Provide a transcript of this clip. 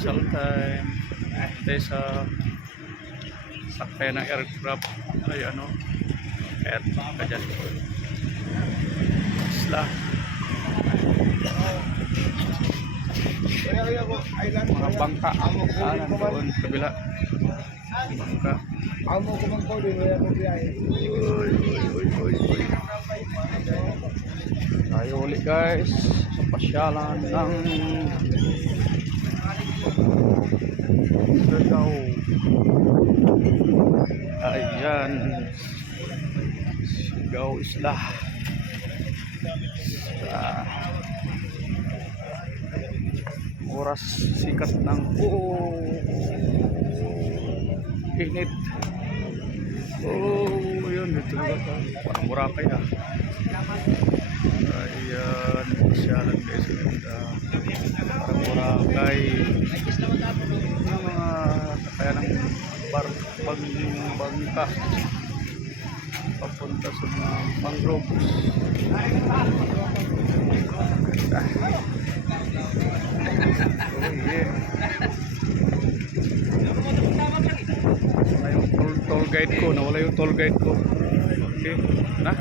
Pasyal time. Ito sa sakay ng aircraft. Ay ano, aircraft ka dyan. Isla. Mga bangka. Doon, kabila. Bangka. Uy. Tayo ulit guys sa pasyalan ng Siargao. Ayan, Siargao Isla. Oras sikat ng init. Yun dito na ba? Parang Boracay ah. Ayan, pasyalan guys. Parang Boracay. Yung mga kaya ng bangka papunta sa mga mangroves. Yeah. Nawala yung toll guide ko. Okay, na.